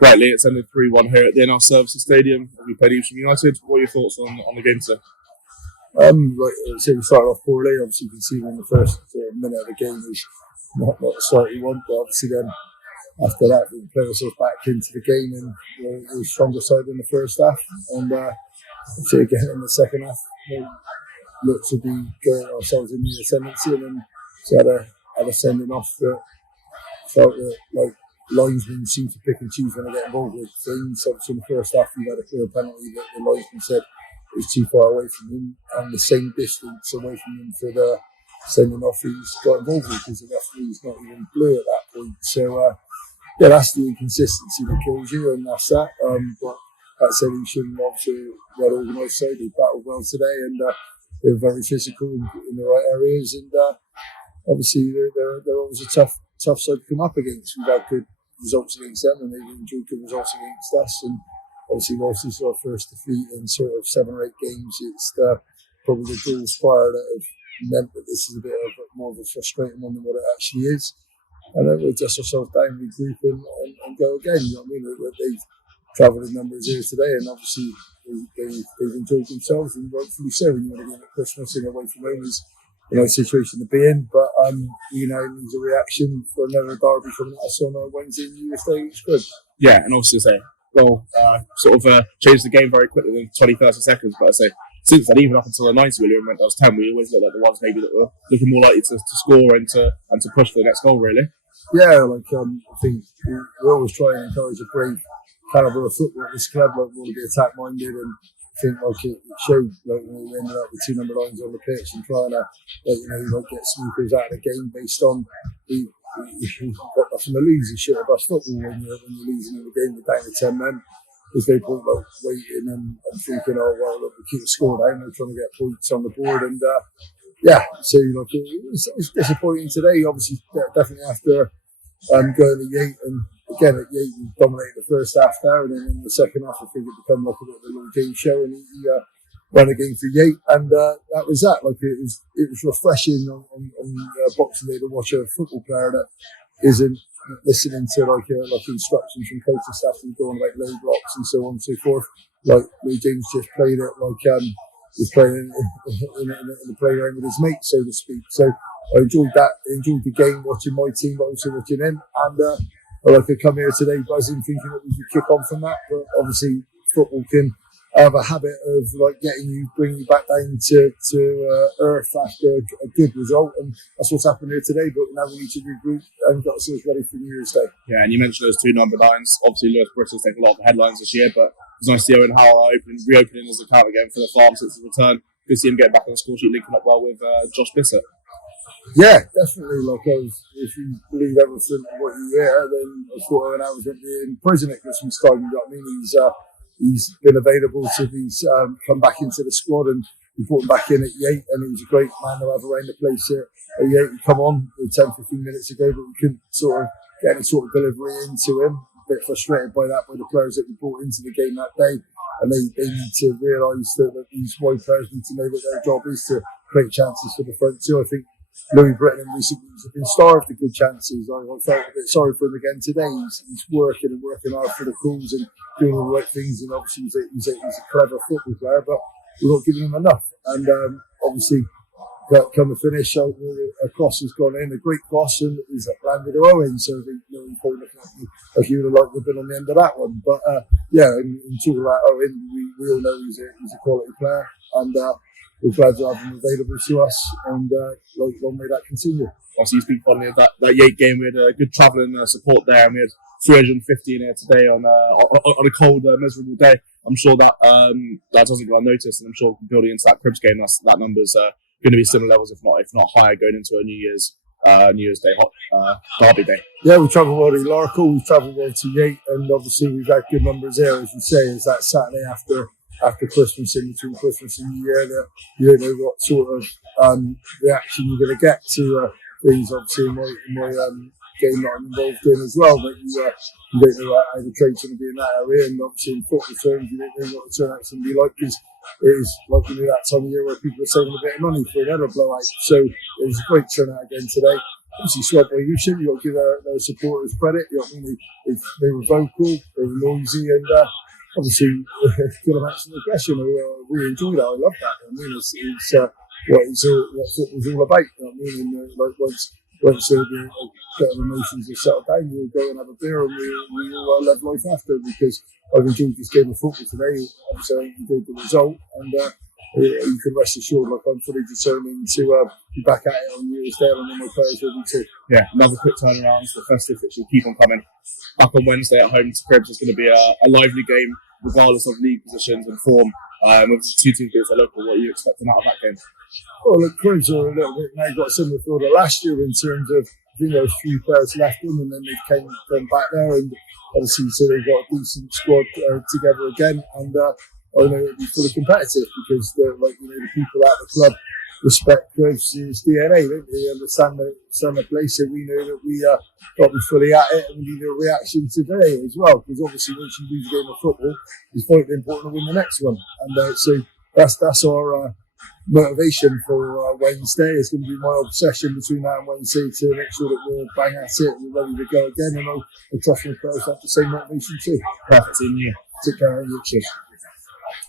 Rightly, it's ended 3-1 here at the NL Services Stadium. We played Evesham United. What are your thoughts on the game today? So we started off poorly. Obviously, you can see in the first minute of the game was not the start you want, but obviously then after that we played ourselves back into the game and we were stronger side in the first half. And obviously again in the second half, we looked to be going ourselves in the ascendancy, and then so had a sending off that felt that like linesmen seem to pick and choose when they get involved with things. Obviously in the first half we had a clear penalty that the linesman said was too far away from him, and the same distance away from him for the sending off he's got involved with, because the referee's not even blue at that point. So that's the inconsistency that kills you, and that's that. But that said, he shouldn't obviously well organised side. They battled well today, and they were very physical in the right areas, and obviously they're always a tough side to come up against. We've had good results against them, and they've enjoyed good results against us, and obviously lost is our first defeat in sort of 7 or 8 games. It's probably the dual fire that have meant that this is a bit of more of a frustrating one than what it actually is. And then we'll dust ourselves down, regroup and go again. You know what I mean? They've travelled in numbers here today, and obviously they've enjoyed themselves, and rightfully so. When you want to get at Christmas and away from home is a nice situation to be in. But it needs a reaction for another derby coming at us on Wednesday in New Year's Day. It's good. Yeah, and obviously changed the game very quickly within 20, 30 seconds. But I say, since then, even up until the 90 million went, that was 10, we always looked like the ones maybe that were looking more likely to score and to push for the next goal, really. Yeah, I think we always try and encourage a brave calibre of football at this club. Like, we want to be attack minded, and I think it showed when we ended up with 2 number 9s on the pitch and trying to get sneakers out of the game based on we've got nothing to lose. You should have us football when you're losing in the game with down to 10 men. There's no point waiting and thinking, oh well, look, we keep the score down. We're trying to get points on the board, and it's disappointing today. Obviously, definitely after going to Yate, and again at Yate we dominated the first half there, and then in the second half I think it became like a bit of a little game show, and he ran a game for Yate, and that was that. Like it was refreshing on Boxing Day to watch a football player that isn't listening to like instructions from coaching staff and going about low blocks and so on and so forth. Like Lee James just played it like he's playing in the playground with his mates, so to speak. So I enjoyed that. I enjoyed the game, watching my team, but also watching him. And I could come here today buzzing, thinking that we could kick on from that. But obviously, football can have a habit of bringing you back down to earth after a good result, and that's what's happened here today. But now we need to regroup and get ourselves ready for New Year's Day. Yeah, and you mentioned those 2 number 9s. Obviously, Lewis Bristol's taken a lot of the headlines this year, but it's nice to see Owen Howell reopening his account again for the farm since his return. Good to see him getting back on the score sheet, linking up well with Josh Bissett. Yeah, definitely. If you believe everything what you hear, then I thought Owen Howell was going to be in prison at Christmas time. You know what I mean? He's been available to come back into the squad, and we brought him back in at Yate, and he was a great man to have around the place at Yate. He come on 10, 15 minutes ago, but we couldn't sort of get any sort of delivery into him. A bit frustrated by that, by the players that we brought into the game that day, and they need to realise that these wide players need to know that their job is to create chances for the front two. I think Louis Britton in recent weeks have been starved of good chances. I felt a bit sorry for him again today. He's working hard for the cause and doing all the right things, and obviously he's a clever football player, but we're not giving him enough. And obviously, come the finish, a cross has gone in, a great cross, and he's landed to Owen. So you're probably looking at me like you would have liked to have been on the end of that one. But in talking about Owen, we all know he's a quality player, and we're glad to have him available to us, and long may that continue. Obviously, you speak fondly of that Yate game. We had good travelling support there, and we had 350 in here today on a cold, miserable day. I'm sure that doesn't go unnoticed, and I'm sure building into that Cribs game, that number's going to be similar levels, if not higher, going into a New Year's Day derby day. Yeah, we travelled well to Larkle, we travelled well to Yate, and obviously we've had good numbers there, as you say. Is that Saturday after Christmas, in between Christmas and New Year, that you don't know what sort of reaction you're going to get to things. Obviously, in my game that I'm involved in as well, but you don't know how the trade's going to be in that area, and obviously in football terms, you don't know what the turnout's going to be like, because it is like that time of year where people are saving a bit of money for another blowout. So it was a great turnout again today. obviously swept by Evesham. You got to give their supporters credit. You know what I mean? They were vocal, they were noisy, and obviously good amounts of aggression. I really enjoyed that. I love that. I mean, it's what football's all about. You know what I mean? And like once the bit of emotions have settled down, we'll go and have a beer and we'll live life after, because I've enjoyed this game of football today. Obviously, I enjoyed the result, and you can rest assured, like, I'm fully determined to be back at it on New Year's Day, and then my players will be too. Yeah, another quick turnaround. The festive fixture will keep on coming. Back on Wednesday at home to Cribs is going to be a lively game, regardless of league positions and form. With two teams against a local, what are you expecting out of that game? Well, look, Cribs are a little bit now got a similar field to last year in terms of, I think there was a few players left them, and then they came back there, and obviously so they've got a decent squad together again, and I know it'll be fully competitive because the people at the club respect Cribs' DNA, don't they? They understand the place, so we know that we got to be fully at it, and we need a reaction today as well, because obviously once you lose a game of football, it's vitally important to win the next one, and so that's our motivation for Wednesday. It's going to be my obsession between now and Wednesday to make sure that we're bang at it and we're ready to go again, and I trust my players have the same motivation too. Perfect, in you. Take care of you. Cheers.